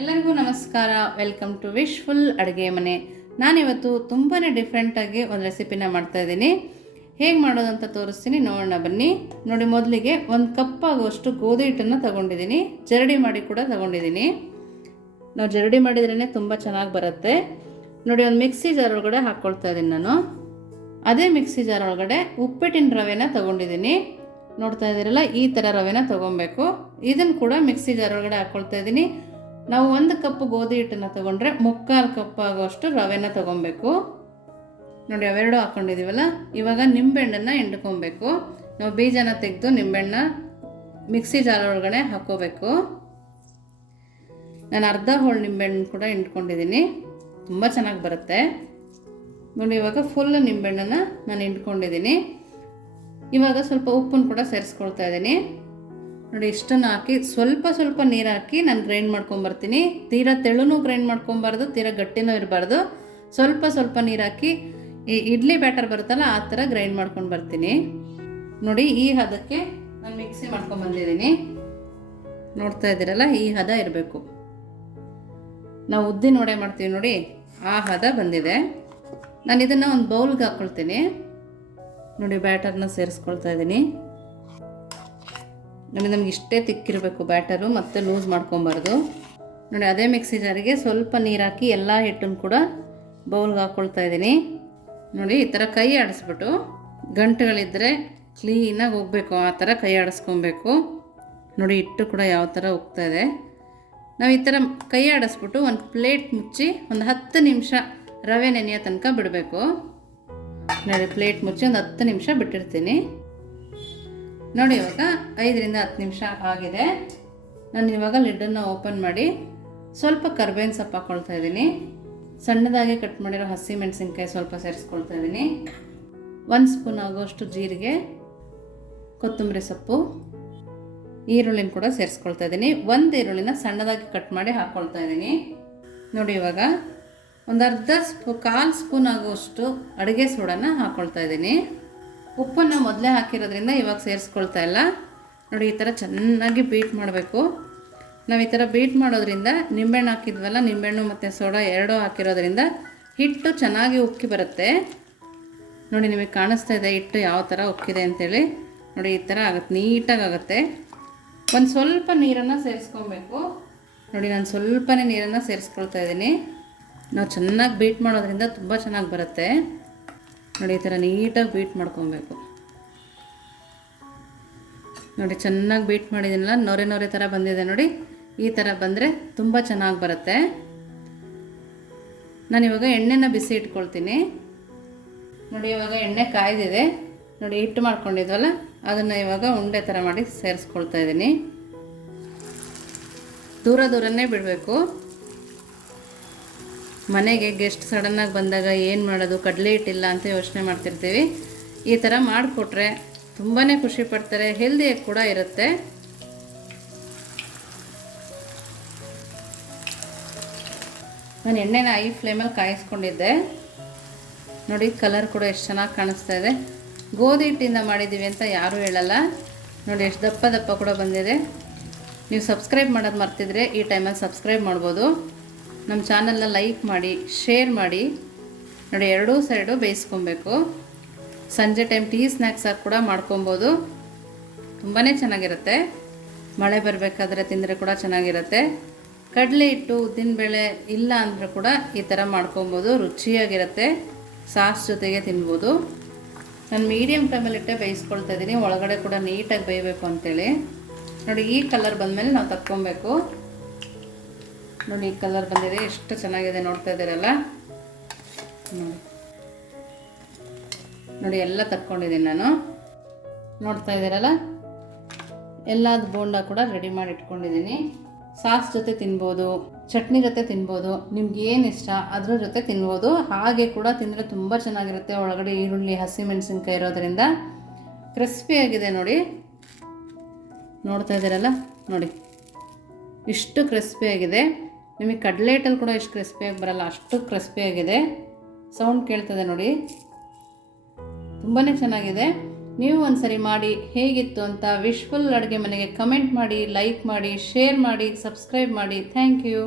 ಎಲ್ಲರಿಗೂ ನಮಸ್ಕಾರ. Welcome to wishful ಅಡುಗೆ ಮನೆ. ನಾನಿವತ್ತು ತುಂಬಾ ಡಿಫ್ರೆಂಟಾಗಿ ಒಂದು ರೆಸಿಪಿನ ಮಾಡ್ತಾಯಿದ್ದೀನಿ. ಹೇಗೆ ಮಾಡೋದು ಅಂತ ತೋರಿಸ್ತೀನಿ, ನೋಡೋಣ ಬನ್ನಿ. ನೋಡಿ, ಮೊದಲಿಗೆ ಒಂದು ಕಪ್ ಆಗುವಷ್ಟು ಗೋಧಿ ಹಿಟ್ಟನ್ನು ತೊಗೊಂಡಿದ್ದೀನಿ. ಜರಡಿ ಮಾಡಿ ಕೂಡ ತೊಗೊಂಡಿದ್ದೀನಿ. ನಾವು ಜರಡಿ ಮಾಡಿದ್ರೇ ತುಂಬ ಚೆನ್ನಾಗಿ ಬರುತ್ತೆ. ನೋಡಿ, ಒಂದು ಮಿಕ್ಸಿ ಜಾರ್ ಒಳಗಡೆ ಹಾಕ್ಕೊಳ್ತಾ ಇದ್ದೀನಿ ನಾನು. ಅದೇ ಮಿಕ್ಸಿ ಜಾರ್ ಒಳಗಡೆ ಉಪ್ಪಿಟ್ಟಿನ ರವೆನ ತೊಗೊಂಡಿದ್ದೀನಿ. ನೋಡ್ತಾ ಇದ್ದೀರಲ್ಲ, ಈ ಥರ ರವೆನ ತೊಗೊಬೇಕು. ಇದನ್ನು ಕೂಡ ಮಿಕ್ಸಿ ಜಾರ್ ಒಳಗಡೆ ಹಾಕ್ಕೊಳ್ತಾ ಇದ್ದೀನಿ. ನಾವು 1 ಕಪ್ ಗೋಧಿ ಹಿಟ್ಟನ್ನು ತೊಗೊಂಡ್ರೆ 3/4 ಕಪ್ ಆಗೋಷ್ಟು ರವೆನ ತೊಗೊಬೇಕು. ನೋಡಿ, ಅವೆರಡು ಹಾಕ್ಕೊಂಡಿದ್ದೀವಲ್ಲ. ಇವಾಗ ನಿಂಬೆಹಣ್ಣನ್ನು ಹಿಂಡ್ಕೊಬೇಕು. ನಾವು ಬೀಜನ ತೆಗೆದು ನಿಂಬೆಹಣ್ಣ ಮಿಕ್ಸಿ ಜಾರ್ ಒಳಗಡೆ ಹಾಕ್ಕೋಬೇಕು. ನಾನು ಅರ್ಧ ಹೋಳು ನಿಂಬೆಹಣ್ಣು ಕೂಡ ಹಿಂಡ್ಕೊಂಡಿದ್ದೀನಿ. ತುಂಬ ಚೆನ್ನಾಗಿ ಬರುತ್ತೆ. ನೋಡಿ, ಇವಾಗ ಫುಲ್ ನಿಂಬೆಹಣ್ಣನ್ನು ನಾನು ಹಿಂಡ್ಕೊಂಡಿದ್ದೀನಿ. ಇವಾಗ ಸ್ವಲ್ಪ ಉಪ್ಪನ್ನು ಕೂಡ ಸೇರಿಸ್ಕೊಳ್ತಾ ಇದ್ದೀನಿ. ನೋಡಿ, ಇಷ್ಟನ್ನು ಹಾಕಿ ಸ್ವಲ್ಪ ನೀರು ಹಾಕಿ ನಾನು ಗ್ರೈಂಡ್ ಮಾಡ್ಕೊಂಬರ್ತೀನಿ. ತೀರಾ ತೆಳುನೂ ಗ್ರೈಂಡ್ ಮಾಡ್ಕೊಬಾರ್ದು, ತೀರಾ ಗಟ್ಟಿನೂ ಇರಬಾರ್ದು. ಸ್ವಲ್ಪ ನೀರು ಹಾಕಿ ಈ ಇಡ್ಲಿ ಬ್ಯಾಟರ್ ಬರುತ್ತಲ್ಲ, ಆ ಥರ ಗ್ರೈಂಡ್ ಮಾಡ್ಕೊಂಡು ಬರ್ತೀನಿ. ನೋಡಿ, ಈ ಹದಕ್ಕೆ ನಾನು ಮಿಕ್ಸಿ ಮಾಡ್ಕೊಂಬಂದಿದ್ದೀನಿ. ನೋಡ್ತಾ ಇದ್ದೀರಲ್ಲ, ಈ ಹದ ಇರಬೇಕು. ನಾವು ಉದ್ದಿನ ವಡೆ ಮಾಡ್ತೀವಿ ನೋಡಿ, ಆ ಹದ ಬಂದಿದೆ. ನಾನು ಇದನ್ನು ಒಂದು ಬೌಲ್ಗೆ ಹಾಕ್ಕೊಳ್ತೀನಿ. ನೋಡಿ, ಬ್ಯಾಟರ್ನ ಸೇರಿಸ್ಕೊಳ್ತಾ ಇದ್ದೀನಿ. ನೋಡಿ, ನಮ್ಗೆ ಇಷ್ಟೇ ತಿಕ್ಕಿರಬೇಕು ಬ್ಯಾಟರು, ಮತ್ತು ಲೂಸ್ ಮಾಡ್ಕೊಬಾರ್ದು. ನೋಡಿ, ಅದೇ ಮಿಕ್ಸಿ ಜಾರಿಗೆ ಸ್ವಲ್ಪ ನೀರು ಹಾಕಿ ಎಲ್ಲ ಹಿಟ್ಟನ್ನು ಕೂಡ ಬೌಲ್ಗೆ ಹಾಕ್ಕೊಳ್ತಾ ಇದ್ದೀನಿ. ನೋಡಿ, ಈ ಥರ ಕೈ ಆಡಿಸ್ಬಿಟ್ಟು ಗಂಟುಗಳಿದ್ದರೆ ಕ್ಲೀನಾಗಿ ಹೋಗಬೇಕು, ಆ ಥರ ಕೈ ಆಡಿಸ್ಕೊಬೇಕು. ನೋಡಿ, ಹಿಟ್ಟು ಕೂಡ ಯಾವ ಥರ ಹೋಗ್ತಾ ಇದೆ. ನಾವು ಈ ಥರ ಕೈ ಆಡಿಸ್ಬಿಟ್ಟು ಒಂದು ಪ್ಲೇಟ್ ಮುಚ್ಚಿ ಒಂದು 10 ನಿಮಿಷ ರವೆ ನೆನೆಯೋ ತನಕ ಬಿಡಬೇಕು. ನೋಡಿ, ಪ್ಲೇಟ್ ಮುಚ್ಚಿ ಒಂದು 10 ನಿಮಿಷ ಬಿಟ್ಟಿರ್ತೀನಿ. ನೋಡಿ, ಇವಾಗ 5ರಿಂದ 10 ನಿಮಿಷ ಆಗಿದೆ. ನಾನು ಇವಾಗ ಲಿಡ್ಡನ್ನು ಓಪನ್ ಮಾಡಿ ಸ್ವಲ್ಪ ಕರ್ಬೇವಿನ ಸೊಪ್ಪು ಹಾಕ್ಕೊಳ್ತಾ ಇದ್ದೀನಿ. ಸಣ್ಣದಾಗಿ ಕಟ್ ಮಾಡಿರೋ ಹಸಿ ಮೆಣಸಿನ್ಕಾಯಿ ಸ್ವಲ್ಪ ಸೇರಿಸ್ಕೊಳ್ತಾ ಇದ್ದೀನಿ. 1 ಸ್ಪೂನ್ ಆಗೋಷ್ಟು ಜೀರಿಗೆ, ಕೊತ್ತಂಬರಿ ಸೊಪ್ಪು, ಈರುಳ್ಳಿನ ಕೂಡ ಸೇರಿಸ್ಕೊಳ್ತಾ ಇದ್ದೀನಿ. 1 ಈರುಳ್ಳಿನ ಸಣ್ಣದಾಗಿ ಕಟ್ ಮಾಡಿ ಹಾಕ್ಕೊಳ್ತಾ ಇದ್ದೀನಿ. ನೋಡಿ, ಇವಾಗ ಒಂದು ಕಾಲು ಸ್ಪೂನ್ ಆಗುವಷ್ಟು ಅಡುಗೆ ಸೋಡಾನ ಹಾಕ್ಕೊಳ್ತಾ ಇದ್ದೀನಿ. ಉಪ್ಪನ್ನು ಮೊದಲೇ ಹಾಕಿರೋದ್ರಿಂದ ಇವಾಗ ಸೇರಿಸ್ಕೊಳ್ತಾ ಇಲ್ಲ. ನೋಡಿ, ಈ ಥರ ಚೆನ್ನಾಗಿ ಬೀಟ್ ಮಾಡಬೇಕು. ನಾವು ಈ ಥರ ಬೀಟ್ ಮಾಡೋದ್ರಿಂದ ನಿಂಬೆಹಣ್ಣು ಹಾಕಿದ್ವಲ್ಲ, ನಿಂಬೆಹಣ್ಣು ಮತ್ತು ಸೋಡಾ ಎರಡೂ ಹಾಕಿರೋದ್ರಿಂದ ಹಿಟ್ಟು ಚೆನ್ನಾಗಿ ಉಕ್ಕಿ ಬರುತ್ತೆ. ನೋಡಿ, ನಿಮಗೆ ಕಾಣಿಸ್ತಾ ಇದೆ ಹಿಟ್ಟು ಯಾವ ಥರ ಉಕ್ಕಿದೆ ಅಂಥೇಳಿ. ನೋಡಿ, ಈ ಥರ ಆಗುತ್ತೆ, ನೀಟಾಗಿ ಆಗುತ್ತೆ. ಒಂದು ಸ್ವಲ್ಪ ನೀರನ್ನು ಸೇರಿಸ್ಕೊಬೇಕು. ನೋಡಿ, ನಾನು ಸ್ವಲ್ಪನೇ ನೀರನ್ನು ಸೇರಿಸ್ಕೊಳ್ತಾ ಇದ್ದೀನಿ. ನಾವು ಚೆನ್ನಾಗಿ ಬೀಟ್ ಮಾಡೋದ್ರಿಂದ ತುಂಬ ಚೆನ್ನಾಗಿ ಬರುತ್ತೆ. ನೋಡಿ, ಈ ಥರ ನೀಟಾಗಿ ಬೀಟ್ ಮಾಡ್ಕೊಬೇಕು. ನೋಡಿ, ಚೆನ್ನಾಗಿ ಬೀಟ್ ಮಾಡಿದ್ದೀನಲ್ಲ, ನೊರೆ ಥರ ಬಂದಿದೆ. ನೋಡಿ, ಈ ಥರ ಬಂದರೆ ತುಂಬ ಚೆನ್ನಾಗಿ ಬರುತ್ತೆ. ನಾನಿವಾಗ ಎಣ್ಣೆನ ಬಿಸಿ ಇಟ್ಕೊಳ್ತೀನಿ. ನೋಡಿ, ಇವಾಗ ಎಣ್ಣೆ ಕಾಯ್ದಿದೆ. ನೋಡಿ, ಹಿಟ್ಟು ಮಾಡ್ಕೊಂಡಿದ್ವಲ್ಲ, ಅದನ್ನು ಇವಾಗ ಉಂಡೆ ಥರ ಮಾಡಿ ಸೇರಿಸ್ಕೊಳ್ತಾ ಇದ್ದೀನಿ. ದೂರನೇ ಬಿಡಬೇಕು. ಮನೆಗೆ ಗೆಸ್ಟ್ ಸಡನ್ನಾಗಿ ಬಂದಾಗ ಏನು ಮಾಡೋದು, ಕಡಲೆ ಹಿಟ್ಟಿಲ್ಲ ಅಂತ ಯೋಚನೆ ಮಾಡ್ತಿರ್ತೀವಿ. ಈ ಥರ ಮಾಡಿಕೊಟ್ರೆ ತುಂಬಾ ಖುಷಿ ಪಡ್ತಾರೆ, ಹೆಲ್ದಿಯಾಗಿ ಕೂಡ ಇರುತ್ತೆ. ನಾನು ಎಣ್ಣೆನ ಐ ಫ್ಲೇಮಲ್ಲಿ ಕಾಯಿಸ್ಕೊಂಡಿದ್ದೆ. ನೋಡಿ, ಕಲರ್ ಕೂಡ ಎಷ್ಟು ಚೆನ್ನಾಗಿ ಕಾಣಿಸ್ತಾ ಇದೆ. ಗೋಧಿ ಹಿಟ್ಟಿಂದ ಮಾಡಿದ್ದೀವಿ ಅಂತ ಯಾರೂ ಹೇಳಲ್ಲ. ನೋಡಿ, ಎಷ್ಟು ದಪ್ಪ ಕೂಡ ಬಂದಿದೆ. ನೀವು ಸಬ್ಸ್ಕ್ರೈಬ್ ಮಾಡೋದು ಮರ್ತಿದ್ರೆ ಈ ಟೈಮಲ್ಲಿ ಸಬ್ಸ್ಕ್ರೈಬ್ ಮಾಡ್ಬೋದು. ನಮ್ಮ ಚಾನಲ್ನ ಲೈಕ್ ಮಾಡಿ, ಶೇರ್ ಮಾಡಿ. ನೋಡಿ, ಎರಡೂ ಸೈಡು ಬೇಯಿಸ್ಕೊಬೇಕು. ಸಂಜೆ ಟೈಮ್ ಟೀ ಸ್ನ್ಯಾಕ್ಸಾಗಿ ಕೂಡ ಮಾಡ್ಕೊಬೋದು. ತುಂಬಾ ಚೆನ್ನಾಗಿರುತ್ತೆ. ಮಳೆ ಬರಬೇಕಾದ್ರೆ ತಿಂದರೆ ಕೂಡ ಚೆನ್ನಾಗಿರುತ್ತೆ. ಕಡಲೆ ಹಿಟ್ಟು, ಉದ್ದಿನಬೇಳೆ ಇಲ್ಲ ಅಂದರೂ ಕೂಡ ಈ ಥರ ಮಾಡ್ಕೊಬೋದು, ರುಚಿಯಾಗಿರುತ್ತೆ. ಸಾಸ್ ಜೊತೆಗೆ ತಿನ್ಬೋದು. ನಾನು ಮೀಡಿಯಮ್ ಟೈಮಲ್ಲಿಟ್ಟೆ ಬೇಯಿಸ್ಕೊಳ್ತಾ ಇದ್ದೀನಿ, ಒಳಗಡೆ ಕೂಡ ನೀಟಾಗಿ ಬೇಯಬೇಕು ಅಂತೇಳಿ. ನೋಡಿ, ಈ ಕಲರ್ ಬಂದಮೇಲೆ ನಾವು ತಕ್ಕೊಬೇಕು. ನೋಡಿ, ಈ ಕಲರ್ ಬಂದಿದೆ, ಎಷ್ಟು ಚೆನ್ನಾಗಿದೆ ನೋಡ್ತಾ ಇದ್ದೀರಲ್ಲ. ನೋಡಿ, ಎಲ್ಲ ತಕ್ಕೊಂಡಿದ್ದೀನಿ ನಾನು. ನೋಡ್ತಾ ಇದ್ದೀರಲ್ಲ, ಎಲ್ಲದು ಬೋಂಡ ಕೂಡ ರೆಡಿ ಮಾಡಿ ಇಟ್ಕೊಂಡಿದ್ದೀನಿ. ಸಾಸ್ ಜೊತೆ ತಿನ್ಬೋದು, ಚಟ್ನಿ ಜೊತೆ ತಿನ್ಬೋದು, ನಿಮ್ಗೆ ಏನು ಇಷ್ಟ ಅದ್ರ ಜೊತೆ ತಿನ್ಬೋದು. ಹಾಗೆ ಕೂಡ ತಿಂದರೆ ತುಂಬ ಚೆನ್ನಾಗಿರುತ್ತೆ. ಒಳಗಡೆ ಈರುಳ್ಳಿ, ಹಸಿಮೆಣಸಿನ್ಕಾಯಿ ಇರೋದ್ರಿಂದ ಕ್ರಿಸ್ಪಿಯಾಗಿದೆ. ನೋಡಿ, ನೋಡ್ತಾ ಇದ್ದೀರಲ್ಲ, ನೋಡಿ ಇಷ್ಟು ಕ್ರಿಸ್ಪಿಯಾಗಿದೆ. ನಿಮಗೆ ಕಡಲೆ ಹಿಟ್ಟಲ್ಲಿ ಕೂಡ ಇಷ್ಟು ಕ್ರಿಸ್ಪಿಯಾಗಿ ಬರಲ್ಲ, ಅಷ್ಟು ಕ್ರಿಸ್ಪಿಯಾಗಿದೆ. ಸೌಂಡ್ ಕೇಳ್ತದೆ ನೋಡಿ, ತುಂಬಾ ಚೆನ್ನಾಗಿದೆ. ನೀವು ಒಂದ್ಸರಿ ಮಾಡಿ ಹೇಗಿತ್ತು ಅಂತ ವಿಶ್ಫುಲ್ ಅಡುಗೆ ಮನೆಗೆ ಕಮೆಂಟ್ ಮಾಡಿ, ಲೈಕ್ ಮಾಡಿ, ಶೇರ್ ಮಾಡಿ, ಸಬ್ಸ್ಕ್ರೈಬ್ ಮಾಡಿ. Thank you.